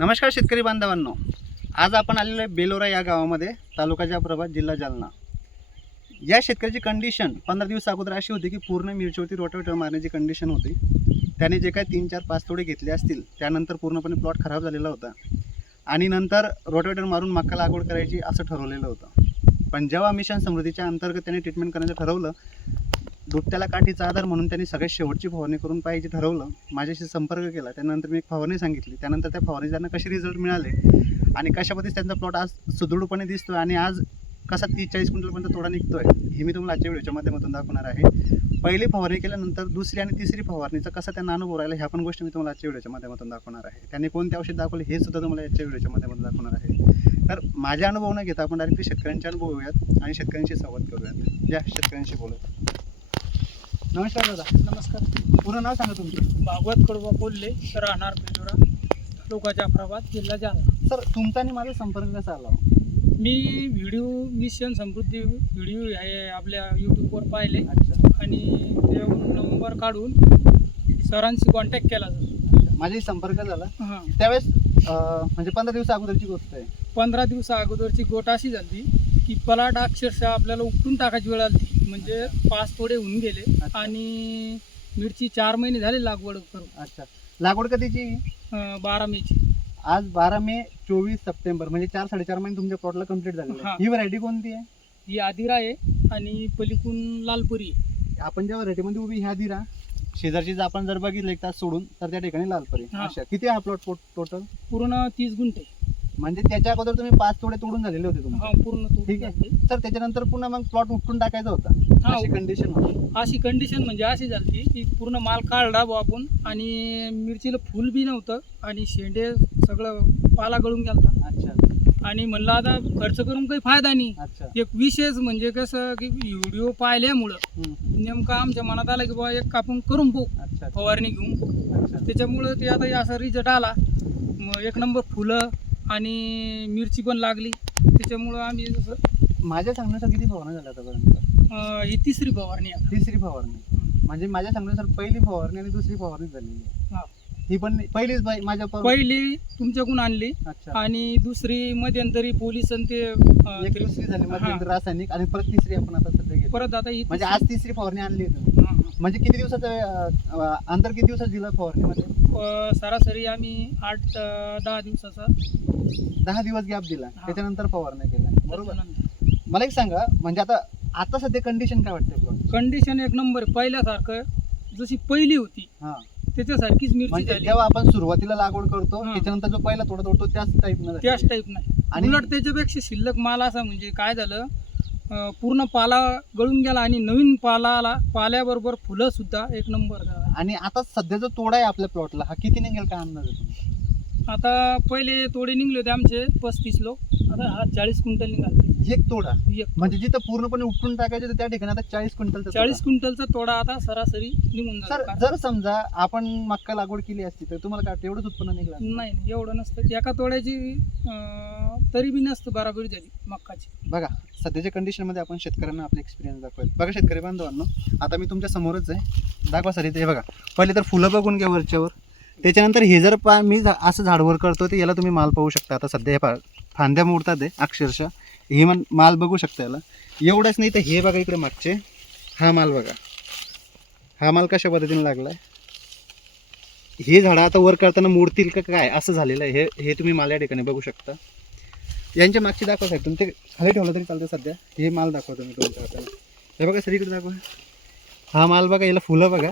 नमस्कार शेतकरी बांधवांनो. आज आपण आलेलो आहे बेलोरा या गावामध्ये तालुका जाफराबाद जिल्हा जालना. या शेतकऱ्याची कंडिशन पंधरा दिवस अगोदर अशी होती की पूर्ण मिरचीवरती रोटावेटर मारण्याची कंडिशन होती. त्याने जे काय तीन चार पाच तोडे घेतले असतील त्यानंतर पूर्णपणे प्लॉट खराब झालेला होता. आणि नंतर रोटावेटर मारून मक्का लागवड करायची असं ठरवलेलं होतं. पण जेव्हा मिशन समृद्धीच्या अंतर्गत त्याने ट्रीटमेंट करायचं ठरवलं दुपट्याला काठीचा आधार म्हणून त्यांनी सगळ्यात शेवटची फवारणी करून पाहिजे ठरवलं माझ्याशी संपर्क केला. त्यानंतर मी एक फवारणी सांगितली. त्यानंतर त्या फवारणी त्यांना कसे रिझल्ट मिळाले आणि कशामध्येच त्यांचा प्लॉट आज सुदृढपणे दिसतोय आणि आज कसा तीस चाळीस क्विंटलपर्यंत तोडा निघतोय हे मी तुम्हाला आजच्या व्हिडिओच्या माध्यमातून दाखवणार आहे. पहिली फवारणी केल्यानंतर दुसरी आणि तिसरी फवारणीचा कसा त्यांना अनुभव राहिला ह्या पण गोष्टी मी तुम्हाला आजच्या व्हिडिओच्या माध्यमातून दाखवणार आहे. त्यांनी कोणते औषध दाखवले हे सुद्धा तुम्हाला याच्या व्हिडिओच्या माध्यमातून दाखवणार आहे. तर माझ्या अनुभव न घेता आपण डायरेक्टली शेतकऱ्यांचे अनुभव घेऊयात आणि शेतकऱ्यांशी संवाद करूयात. या शेतकऱ्यांशी बोलूयात. नमस्कार दादा. नमस्कार. पूर्ण नाव सांगा तुमचं. भागवत कडवा कोल्हे राहणार बेलोरा तालुका जाफराबाद जिल्हा जालना. सर तुमचा आणि माझा संपर्क कसा आला? मी व्हिडिओ मिशन समृद्धी व्हिडिओ हे आपल्या यूट्यूबवर पाहिले. अच्छा. आणि त्यावरून नंबर काढून सरांशी कॉन्टॅक्ट केला माझाही संपर्क झाला. हां. त्यावेळेस अं, म्हणजे पंधरा दिवसा अगोदरची गोष्ट आहे. पंधरा दिवसा अगोदरची गोट अशी झाली की पलाट अक्षरशः आपल्याला उपटून टाकायची वेळ आली म्हणजे पाच तोडे होऊन गेले अच्छा. आणि मिरची चार महिने झाले लागवड करून अच्छा लागवड कधीची अं, बारा मेची आज बारा मे चोवीस सप्टेंबर म्हणजे चार साडेचार महिने तुमच्या प्लॉटला कंप्लीट झालेले हा. आहे. ही व्हरायटी कोणती आहे ही आदिरा आहे आणि पलीकून लालपुरी आहे. आपण ज्या व्हरायटीमध्ये उभी ह्या दिरा शेजारची जर आपण जर बघितलं एक तास सोडून तर त्या ठिकाणी लालपरी हा. अशा किती हा प्लॉट टोटल पूर्ण तीस गुंठे म्हणजे त्याच्या अगोदर तुम्ही पाच तोडे तोडून झालेले होते तुमचे. हा पूर्ण ठीक आहे. झाली. तर त्याच्यानंतर पुन्हा मग प्लॉट उपटून टाकायचा होता. हा, अशी कंडिशन होती. अशी कंडिशन म्हणजे अशी झाली की पूर्ण माल काढला बुवा आपण आणि मिरचीला फुल बी नव्हतं आणि शेंडे सगळं पाला गळून गेलता. अच्छा. आणि म्हणलं आता खर्च करून काही फायदा नाही. अच्छा. एक विशेष म्हणजे कसं की व्हिडिओ पाहिल्यामुळं हम्म, हम्म. नेमकं आमच्या मनात आलं की बाबा एक आपण करून पाहू अच्छा. फवारणी घेऊन. अच्छा. त्याच्यामुळं ते आता असा रिझल्ट आला. मग एक नंबर फुलं आणि मिरची पण लागली त्याच्यामुळं आम्ही जसं माझ्या सांगण्यानुसार किती फवारणी झाल्या आतापर्यंत अं, ही तिसरी फवारणी आहे तिसरी फवारणी. म्हणजे माझ्या सांगण्यानुसार पहिली फवारणी आणि दुसरी फवारणी झालेली आहे हा. ही पण पहिलीच बाई- माझ्या पर- पहिली तुमच्याकडून आणली अच्छा आणि दुसरी मध्यंतरी पोलीस आणि ते अं, एक दुसरी झाली हा. मध्यंतर रासायनिक आणि परत तिसरी आपण आता सध्या घेतो परत आता ही म्हणजे आज तिसरी फवारणी आणली आहे तुम्ही. हा, हा. म्हणजे किती दिवसाचं अं, अं, अंतर किती दिवसात दिलं फवारणीमध्ये सरासरी आम्ही आठ दहा दिवसाचा दहा दिवस गॅप दिला हा. त्याच्यानंतर फवारणी केल्या बरोबर त्याच्यानंतर. मला एक सांगा म्हणजे आता आता सध्या कंडिशन काय वाटते प्लॉट कंडिशन एक नंबर आहे. पहिल्यासारखं जशी पहिली होती हा त्याच्यासारखीच मिरची म्हणजे झाली जेव्हा आपण सुरुवातीला लागवड करतो हा. त्याच्यानंतर जो पहिला तोडा तोडतो त्याच टाईप त्याच टाईप नाही आणि- उलट त्याच्यापेक्षा शिल्लक माल असा म्हणजे काय झालं पूर्ण पाला गळून गेला आणि नवीन पाला आला पाल्याबरोबर फुलं सुद्धा एक नंबर आणि आता सध्याचा तोडा आहे आपल्या प्लॉटला हा किती निघेल काय अंदाज आहे तुमचा? आता पहिले तोडे निघले होते आमचे पस्तीस लोक. आता हा चाळीस क्विंटल निघाले. एक तोडा? एक म्हणजे जिथं पूर्णपणे उपटून टाकायचे होते त्या ठिकाणी आता चाळीस क्विंटल चाळीस क्विंटलचा तोडा आता सरासरी निघून सर जातो जर समजा आपण मक्का लागवड केली असती तर तुम्हाला काय वाटतं? एवढंच उत्पन्न निघलं असतं? नाही नाही, एवढं नसतं. एका तोड्याची अं, तरी बी नसतं बराबरी झाली मक्काची. बघा सध्याच्या कंडिशनमध्ये आपण शेतकऱ्यांना आपले एक्सपिरियन्स दाखवत बघा शेतकरी बांधवांनो आता मी तुमच्या समोरच आहे. दाखवा सर इथे हे बघा. पहिले तर फुलं बघून घ्या वरच्यावर. त्याच्यानंतर हे जर पा मी झा- असं झाडवर करतो ते याला तुम्ही माल पाहू शकता. आता सध्या हे पा फांद्या मोडतात आहे अक्षरशः. हे मन माल बघू शकता याला. एवढंच नाही तर हे बघा इकडे मागचे. हा माल बघा. हा माल कशा पद्धतीने लागला हे झाडं आता वर करताना मोडतील का काय? असं झालेलं आहे. हे हे तुम्ही माल या ठिकाणी बघू शकता. यांच्या मागची दाखवा साहेब. तुम्ही ते खाली ठेवलं तरी चालतं सध्या. हे माल दाखवा तुम्ही तुमच्या हाताने हे बघा सर इकडे दाखवा. हा माल बघा याला फुलं बघा.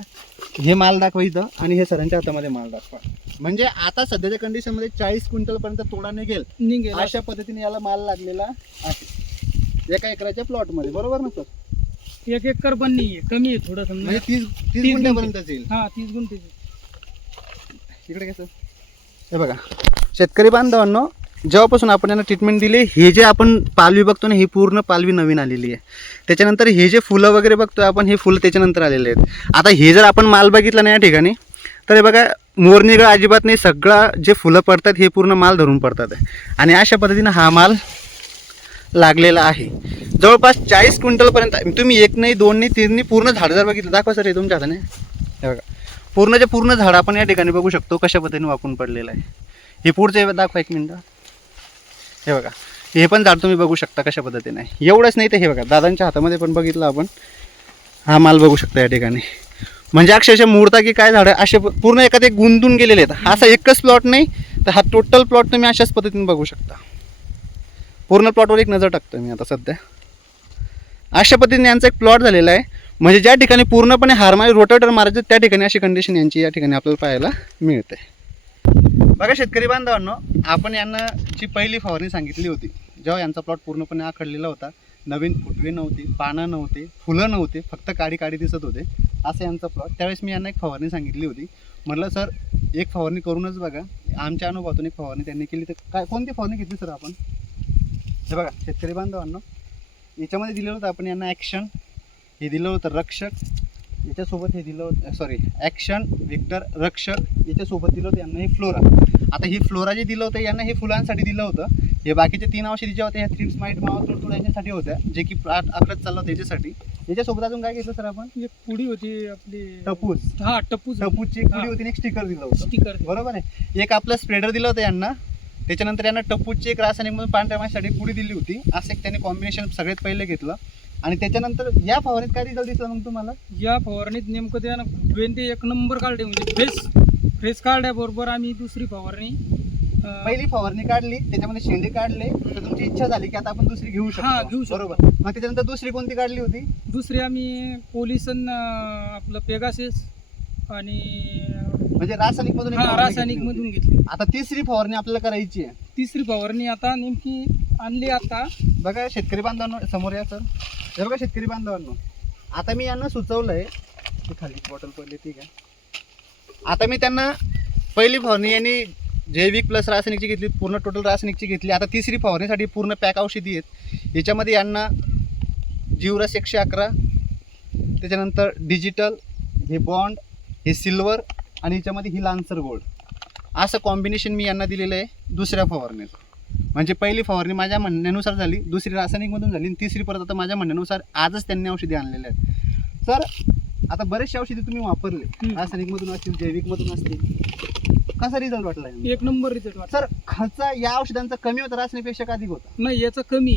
हे माल दाखवा इथं आणि हे सरांच्या हातामध्ये माल दाखवा. म्हणजे आता सध्याच्या कंडिशनमध्ये चाळीस क्विंटलपर्यंत तोडा निघेल. निघेल. अशा पद्धतीने याला माल लागलेला आहे. एका एकराच्या प्लॉटमध्ये बरोबर ना सर? एक एकर पण नाही आहे कमी आहे थोडं समजा म्हणजे तीस तीस गुंठ्यापर्यंत येईल. हा तीस गुंठेची इकडे कसं हे बघा. शेतकरी बांधवांनो जेव्हापासून आपण यांना ट्रीटमेंट दिली हे जे आपण पालवी बघतो ना ही पूर्ण पालवी नवीन आलेली आहे. त्याच्यानंतर हे जे फुलं वगैरे बघतोय आपण हे फुलं त्याच्यानंतर आलेले आहेत. आता हे जर आपण माल बघितला ना या ठिकाणी तर हे बघा मोरनिगळ अजिबात नाही सगळा जे फुलं पडतात हे पूर्ण माल धरून पडतात. आणि अशा पद्धतीनं हा माल लागलेला आहे. जवळपास चाळीस क्विंटलपर्यंत तुम्ही एक नाही दोन नाही तीन नाही पूर्ण झाड जर बघितलं दाखवा सर हे तुमच्या हाताने. हे बघा. पूर्णचे पूर्ण झाड आपण या ठिकाणी बघू शकतो कशा पद्धतीने वाकून पडलेलं आहे. हे पुढचं दाखवा एक मिनटं. हे बघा. हे पण झाड तुम्ही बघू शकता कशा पद्धतीने एवढंच नाही तर हे बघा. दादांच्या हातामध्ये पण बघितलं आपण. हा माल बघू शकता या ठिकाणी. म्हणजे अक्षरशः मुहूर्ता की काय झाडं असे पूर्ण एखादे एक गुंतून गेलेले आहेत. हा असा एकच प्लॉट नाही तर हा टोटल प्लॉट तुम्ही अशाच पद्धतीने बघू शकता. पूर्ण प्लॉटवर एक नजर टाकतो मी आता सध्या. अशा पद्धतीने यांचा एक प्लॉट झालेला आहे. म्हणजे ज्या ठिकाणी पूर्णपणे हारमारी रोटेटर मारायचं त्या ठिकाणी अशी कंडिशन यांची या ठिकाणी आपल्याला पाहायला मिळते. बघा शेतकरी बांधवांनो आपण यांना जी पहिली फवारणी सांगितली होती जेव्हा यांचा प्लॉट पूर्णपणे आखडलेला होता नवीन फुटवे नव्हते पानं नव्हते फुलं नव्हते फक्त काडी काडी दिसत होते असं यांचा प्लॉट त्यावेळेस मी यांना एक फवारणी सांगितली होती. म्हटलं सर एक फवारणी करूनच बघा. आमच्या अनुभवातून एक फवारणी त्यांनी केली. तर काय कोणती फवारणी घेतली सर आपण? हे बघा शेतकरी बांधवांनो याच्यामध्ये दिलेलं होतं आपण यांना ॲक्शन हे दिलं होतं रक्षक. याच्यासोबत हे दिलं होतं सॉरी ॲक्शन विक्टर रक्षक याच्यासोबत दिलं होतं यांना हे फ्लोरा आता ही फ्लोरा जे दिलं होतं यांना हे फुलांसाठी दिलं होतं. हे बाकीचे तीन औषधी ज्या होत्या ह्या थ्रिप्स माईट मावा याच्यासाठी होत्या जे की प्लॉट आकडत चाललं होतं याच्यासाठी. याच्यासोबत अजून काय घेतलं सर आपण? एक पुडी होती आपली टपूस हा टपूस टपूसची एक पुडी. होती आणि एक स्टिकर दिलं होतं. स्टिकर बरोबर आहे. एक आपलं स्प्रेडर दिलं होतं यांना. त्याच्यानंतर यांना टप्पूची एक रासायनिक म्हणून पांढऱ्या माशासाठी पुडी दिली होती. असं एक त्यांनी कॉम्बिनेशन सगळ्यात पहिले घेतलं. आणि त्याच्यानंतर या फवारणीत काय रिझल्ट दिसला मग तुम्हाला? या फवारणीत नेमकं ते ना फुटवेन ते एक नंबर काढले म्हणजे फ्रेश फ्रेश काढल्याबरोबर आम्ही दुसरी फवारणी अं, पहिली फवारणी काढली त्याच्यामध्ये शेंडे काढले तर तुमची इच्छा झाली की आता आपण दुसरी घेऊ हा, शकतो घेऊ शकतो. बरोबर. मग त्याच्यानंतर दुसरी कोणती काढली होती? दुसरी आम्ही पोलिसन आपलं पेगासिस आणि म्हणजे रासायनिक मधून हा रासायनिक. मधून घेतली. आता तिसरी फवारणी आपल्याला करायची आहे. तिसरी फवारणी आता नेमकी आणली आता. बघा शेतकरी बांधवांनो समोर या सर. हे बघा शेतकरी बांधवांनो. आता मी यांना सुचवलंय. ती खाली बॉटल पडली ठीक आहे आता मी त्यांना पहिली फवारणी यांनी जैविक प्लस रासायनिकची घेतली पूर्ण टोटल रासायनिकची घेतली. आता तिसरी फवारणीसाठी पूर्ण पॅक औषधी आहेत. याच्यामध्ये यांना जीवरस एकशे अकरा त्याच्यानंतर डिजिटल हे बॉन्ड हे सिल्वर आणि याच्यामध्ये ही लान्सर गोल्ड असं कॉम्बिनेशन मी यांना दिलेलं आहे दुसऱ्या फवारणीचं. म्हणजे पहिली फवारणी माझ्या म्हणण्यानुसार झाली दुसरी रासायनिकमधून झाली आणि तिसरी परत आता माझ्या म्हणण्यानुसार आजच त्यांनी औषधी आणलेले आहेत सर आता बरेचसे औषधी तुम्ही वापरले. रासायनिकमधून असतील जैविकमधून असतील कसा रिझल्ट वाटला? एक नंबर रिझल्ट वाटला सर खर्च या औषधांचा कमी होता रासायनिकपेक्षा अधिक होता नाही याचं कमी.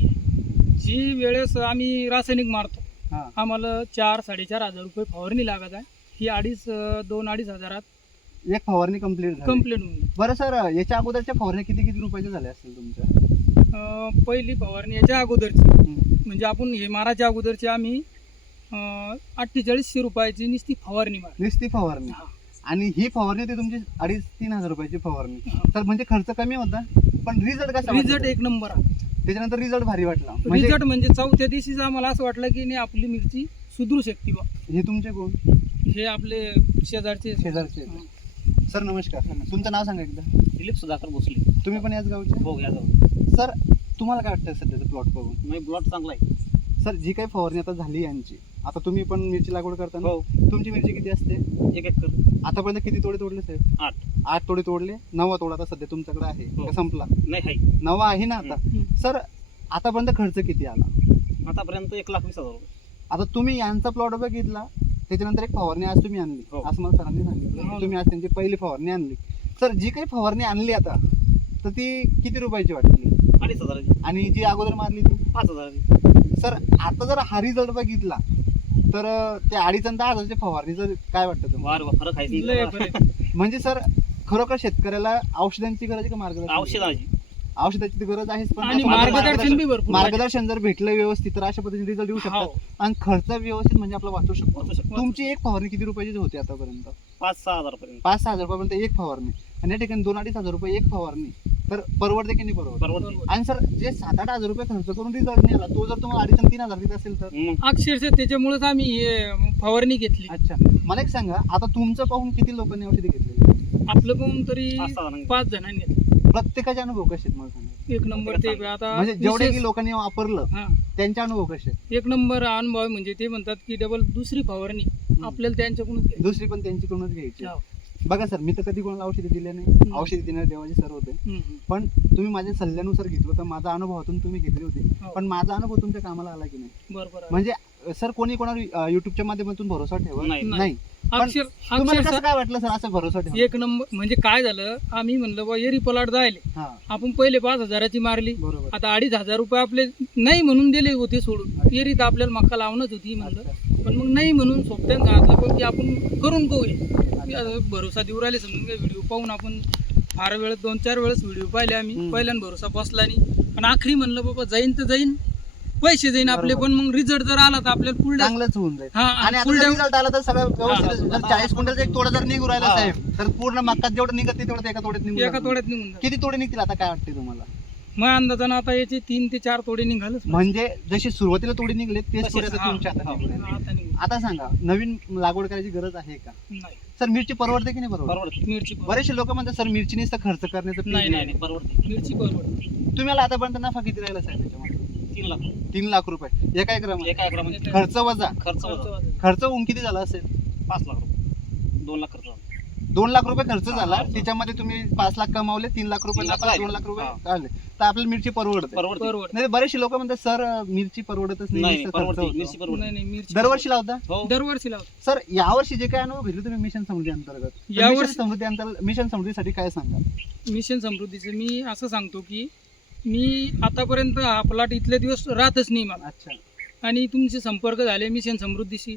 जी वेळेस आम्ही रासायनिक मारतो हां आम्हाला चार साडेचार हजार रुपये फवारणी लागत आहे ही अडीच दोन अडीच हजारात एक फवारणी कंप्लीट झाली. कंप्लीट होऊन. बरं सर याच्या अगोदरच्या फवारणी किती किती रुपयाच्या झाल्या असतील तुमच्या? अं, पहिली फवारणी याच्या अगोदरची. हम्म. म्हणजे आपण हे माराच्या अगोदरची आम्ही अठ्ठेचाळीसशे रुपयाची नुसती फवारणी मार नुसती फवारणी. आणि ही फवारणी होती तुमची अडीच तीन हजार रुपयाची फवारणी. तर म्हणजे खर्च कमी होता पण रिझल्ट कसा रिझल्ट वाटला? एक नंबर आहे त्याच्यानंतर रिझल्ट भारी वाटला. म्हणजे रिझल्ट म्हणजे चौथ्या दिवशीच आम्हाला असं वाटलं की नाही आपली मिरची सुधरू शकते बा. हे तुमचे कोण? हे आपले शेजारचे. शेजारचे. सर नमस्कार. तुमचं नाव सांगा एकदा. दिलीप सुधाकर भोसले. तुम्ही पण याच गावचे? हो या जाऊ सर तुम्हाला काय वाटतं सध्याचं प्लॉट बघून? नाही प्लॉट चांगला आहे. सर जी काही फवारणी आता झाली यांची आता तुम्ही पण मिरची लागवड करता ना हो. तुमची मिरची किती असते? एक एकर. आतापर्यंत किती तोडे तोडले साहेब? आठ. आठ तोडे तोडले नववा तोडा आता सध्या तुमच्याकडे आहे हो. का संपला? नाही आहे. नवा आहे ना आता. सर आतापर्यंत खर्च किती आला? आतापर्यंत एक लाख वीस हजार रुपये. आता तुम्ही यांचा प्लॉट बघितला त्याच्यानंतर एक फवारणी आज तुम्ही आणली. हो. असं मला सरांनी सांगितलं. हो. तुम्ही आज त्यांची पहिली फवारणी आणली. सर जी काही फवारणी आणली आता तर ती किती रुपयाची वाटली? अडीच हजाराची. आणि जी अगोदर मारली ती? पाच हजाराची. सर आता जर हा रिझल्ट बघितला तर अं, ते अडीच आणि दहा हजारच्या फवारणीचं काय वाटतं तुम्हाला? वार फरक आहे. लय समजा. फरक. म्हणजे सर खरोखर शेतकऱ्याला औषधांची गरज आहे का मार्गदर्शन? औषधाची. औषधाची तर गरज आहेच पण आणि मार्गदर्शन बी भरपूर आहे. मार्गदर्शन जर भेटलं व्यवस्थित तर अशा पद्धतीने रिझल्ट येऊ शकतात. हो. आणि खर्च व्यवस्थित म्हणजे आपला वाचू शकतो. वाचू शकतो. तुमची एक फवारणी किती रुपयाची होती आतापर्यंत? पाच सहा हजारापर्यंत पाच सहा हजार रुपयापर्यंत एक फवारणी. आणि या ठिकाणी दोन अडीच हजार रुपये एक फवारणी. तर परवडते की नाही परवडते? परवडते. आणि सर जे सात आठ हजार रुपये खर्च करून रिझल्ट नाही आला तो जर तुम्हाला अडीच आणि तीन हजार देत असेल तर? मग. अक्षरशः त्याच्यामुळेच आम्ही हे फवारणी घेतली. अच्छा. मला एक सांगा आता तुमचं पाहून किती लोकांनी औषधी घेतलेली? आपलं पण तरी पाच सहा जणांनी. पाच जणांनी. घेतलं प्रत्येकाचे अनुभव कसे आहेत मला सांगा एक नंबर ते आता म्हणजे जेवढे विशेष- की लोकांनी वापरलं हा त्यांचे अनुभव कसे आहेत? एक नंबर अनुभव आहे म्हणजे ते म्हणतात की डबल दुसरी फवारणी आपल्याला त्यांच्याकडूनच घ्यायची. दुसरी पण त्यांच्याकडूनच घ्यायची हो. बघा सर मी तर कधी कोणाला औषधी दिले नाही हम्म. औषधी देणारे देवाचे सर होते हम्म, हम्म. पण तुम्ही माझ्या सल्ल्यानुसार घेतलं तर माझा अनुभवातून तुम्ही घेतली होती हो. पण माझा अनुभव तुमच्या कामाला आला की नाही बरोबर आहे. म्हणजे सर कोणी कोणावर युट्यूबच्या माध्यमातून भरोसा ठेवा नाही. नाही अक्षर तुम्हाला अक्षरशः कसं काय वाटलं सर असं भरोसा ठेवा एक नंबर म्हणजे काय झालं? आम्ही म्हणलं बा एरी पलाट जायले. हा. आपण पहिले पाच हजाराची मारली. बरोबर. आता अडीच हजार रुपये आपले नाही म्हणून दिले होते सोडून. एरी तर आपल्याला मक्का लावणच होती म्हणलं. पण मग नाही म्हणून सोबत्यानं सांगितलं पण की आपण करून पाहूया. आता भरोसा देऊ राहिले समजून काय व्हिडिओ पाहून आपण फार वेळेस दोन चार वेळेस व्हिडिओ पाहिले आम्ही. हम्म. पहिल्यांदा भरोसा बसला नाही. पण आखरी म्हणलं बाबा जाईन तर जाईन. पैसे जाईन आपले. पण मग रिझल्ट जर आला तर आपल्याला पुढे चांगलंच होऊन जाईल. हा आणि आणि आता full जर down- रिझल्ट आला तर सगळं व्यवस्थित. जर चाळीस क्विंटलचा एक तोडा जर निघू राहिला हा. साहेब तर पूर्ण मक्कात जेवढं निघत ते तेवढं एका तोड्यात निघून एका. तोड्यात निघून जाईल किती तोडे निघतील आता काय वाटते तुम्हाला? मग अंदाजानं आता याचे तीन ते चार तोडे निघालच म्हणजे जशी सुरुवातीला तोडे निघले तेच तोडे आता तुमच्या हातात निघून राहिले. आता निघून आता सांगा नवीन लागवड करायची गरज आहे का? नाही. सर मिरची परवडते की नाही परवडते? परवडते. मिरची परवडते. बरेचसे लोक म्हणतात सर मिरची नुसतं खर्च करण्याचं पीक नाही, नाही नाही परवडते मिरची परवडते. तुम्हाला आतापर्यंत नफा किती राहिला साहेब? तीन लाख तीन लाख रुपये. एका एकरामध्ये? एका एकरामध्ये खर्च वजा? खर्च खर्च होऊन किती झाला असेल? पाच लाख रुपये. दोन लाख खर्च झाला. दोन लाख रुपये खर्च झाला. त्याच्यामध्ये तुम्ही पाच लाख कमावले तीन लाख रुपये तीन लाख नफा, राहिले. दोन लाख रुपये हा. आले तर आपल्याला मिरची परवडते. नाही बरेचसे लोक म्हणतात सर मिरची परवडतच नाही नाही नुसतं खर्च परवडते. होतो." मिरची परवडते. नाही नाही मिरची दरवर्षी लावता? हो. दरवर्षी लावतो. सर यावर्षी जे काय अनुभव घेतले तुम्ही मिशन समृद्धी अंतर्गत? तर यावर्षी- मिशन समृद्धी अंतर्गत मिशन समृद्धीसाठी काय सांगा मिशन समृद्धीचं मी असं सांगतो की मी आतापर्यंत हा प्लॉट इथले दिवस राहतच नाही मला. अच्छा. आणि तुमचे संपर्क झाले मिशन समृद्धीशी.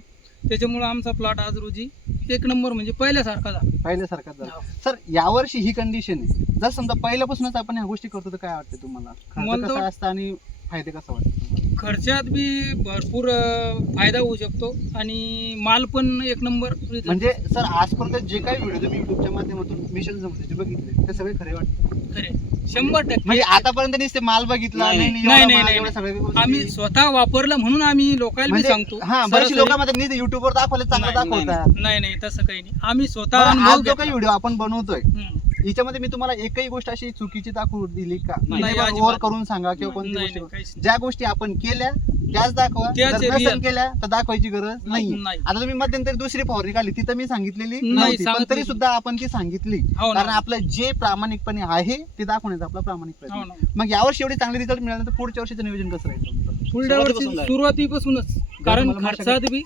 त्याच्यामुळं आमचा प्लॉट आज रोजी एक नंबर म्हणजे पहिल्यासारखा झाला. पहिल्यासारखा झाला. सर यावर्षी ही कंडिशन आहे. जर समजा पहिल्यापासूनच आपण ह्या गोष्टी करतो तर काय वाटतं तुम्हाला? खर्च मला तर कसा वाट- असतं आणि फायदे कसा वाटतं खर्चात बी भरपूर अं, फायदा होऊ शकतो आणि माल पण एक नंबर. म्हणजे सर आजपर्यंत जे काही व्हिडिओ तुम्ही युट्यूबच्या माध्यमातून मिशन समृद्धीचे बघितले ते सगळे खरे वाटतात खरे शंभर टक्के म्हणजे आतापर्यंत नुसते माल बघितला नाही, नाही नाही, नाही, नाही. आम्ही स्वतः वापरलं म्हणून आम्ही लोकांना बी म्हणजे सांगतो हा बरेचसे लोक म्हणतात नाही युट्यूबवर दाखवले चांगलं नाही, नाही, दाखवतात नाही नाही तसं काही नाही आम्ही स्वतः बरं, अनुभव घेतला. व्हिडिओ आपण बनवतोय हम्म. याच्यामध्ये मी तुम्हाला एकही गोष्ट अशी चुकीची दाखवू दिली का नाही, ओव्हर अजिबात. करून सांगा किंवा कोणती नाही, गोष्ट नाही, काहीच नाही. ज्या गोष्टी आपण केल्या त्याच दाखवा त्याच जर नसेल real. केल्या तर दाखवायची गरज नाही नाही. आता तुम्ही मध्यंतरी दुसरी फवारणी काढली तिथं मी सांगितलेली नाही, नव्हती पण सांगितली. तरी सुद्धा आपण ती सांगितली हो ना. कारण आपलं जे प्रामाणिकपणे आहे ते दाखवण्याचा आपला प्रामाणिक हो प्रयत्न ना. मग यावर्षी एवढे चांगले रिझल्ट मिळाल्यानंतर पुढच्या वर्षीचं नियोजन कसं राहील तुमचं पुढल्या वर्षी सुरुवातीपासून. सुरुवातीपासूनच कारण खर्चात बी.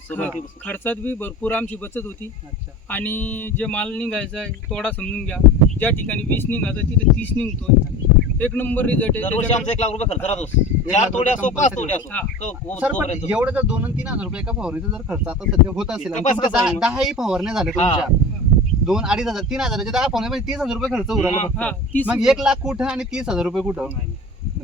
खर्चात बी भरपूर आमची बचत होती. अच्छा. आणि जे माल निघायचा आहे तोडा समजून घ्या. ज्या ठिकाणी वीस निघायचा तिथे तीस निघतोय. एक नंबर रिझल्ट आहे. दरवर्षी आमचा एक लाख रुपये खर्च राहतो. चार तोडे असो पाच तोडे असो. एवढं जर दोन तीन हजार रुपये एका फवारणीचा जर खर्च आता सध्या होत असेल? दहाही फवारण्या झाल्या. तुमच्या. दोन अडीच हजार तीन हजाराचे दहा फवारण्या म्हणजे तीस हजार रुपये खर्च उराला मग एक लाख कुठं आणि तीस हजार रुपये कुठं? नाही.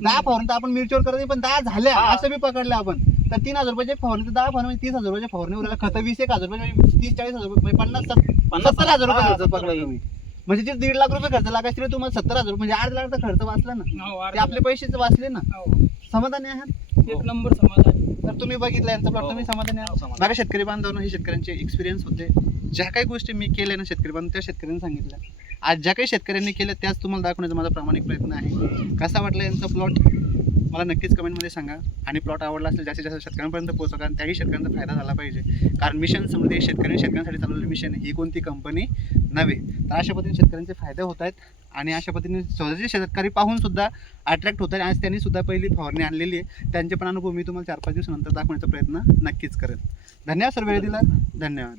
दहा फवारणी तर आपण मिरचीवर करत नाही पण दहा झाल्या. असं बी पकडलं आपण. तर तीन हजार रुपयाचे फवारणी तर दहा फवारणी म्हणजे तीस हजार रुपयाचे फवारणी उराला खत वीस एक हजार रुपये म्हणजे तीस चाळीस हजार रुपये पन्नास पन्नास सत्तर हजार रुपये खर्च सत्तर पकडला हजार. तुम्ही म्हणजे जे दीड लाख रुपये खर्च लागायचे ते तुम्हाला सत्तर हजार रुपये म्हणजे आठ लाख खर्च वाचला ना. हो, ते आपले पैसे वाचले ना. हो. समाधानी आहात? एक नंबर समाधान. तर तुम्ही बघितलं यांचा प्लॉट हो. तुम्ही समाधानी आहात? समाधानी. माझ्या शेतकरी बांधवांना हे शेतकऱ्यांचे एक्सपिरियन्स होते. ज्या काही गोष्टी मी केल्या ना शेतकरी बांधव त्या शेतकऱ्यांनी सांगितल्या. आज ज्या काही शेतकऱ्यांनी केल्या त्याच तुम्हाला दाखवण्याचा माझा प्रामाणिक प्रयत्न आहे. कसा वाटला यांचा प्लॉट मला नक्कीच कमेंटमध्ये सांगा. आणि प्लॉट आवडला असेल जास्तीत जास्त शेतकऱ्यांपर्यंत पोहोचा कारण त्याही शेतकऱ्यांचा फायदा झाला पाहिजे. कारण मिशन समृद्धी शेतकरी शेतकऱ्यांसाठी चालवलेलं मिशन ही कोणती कंपनी नव्हे. तर अशा पद्धतीने शेतकऱ्यांचे फायदे होत आहेत आणि अशा पद्धतीने स्वतःचे शेतकरी पाहून सुद्धा अट्रॅक्ट होत आहेत. आणि त्यांनी सुद्धा पहिली फवारणी आणलेली आहे. त्यांचे पण अनुभव मी तुम्हाला चार पाच दिवसानंतर दाखवण्याचा प्रयत्न नक्कीच करेन. धन्यवाद सर वेळ दिला. धन्यवाद.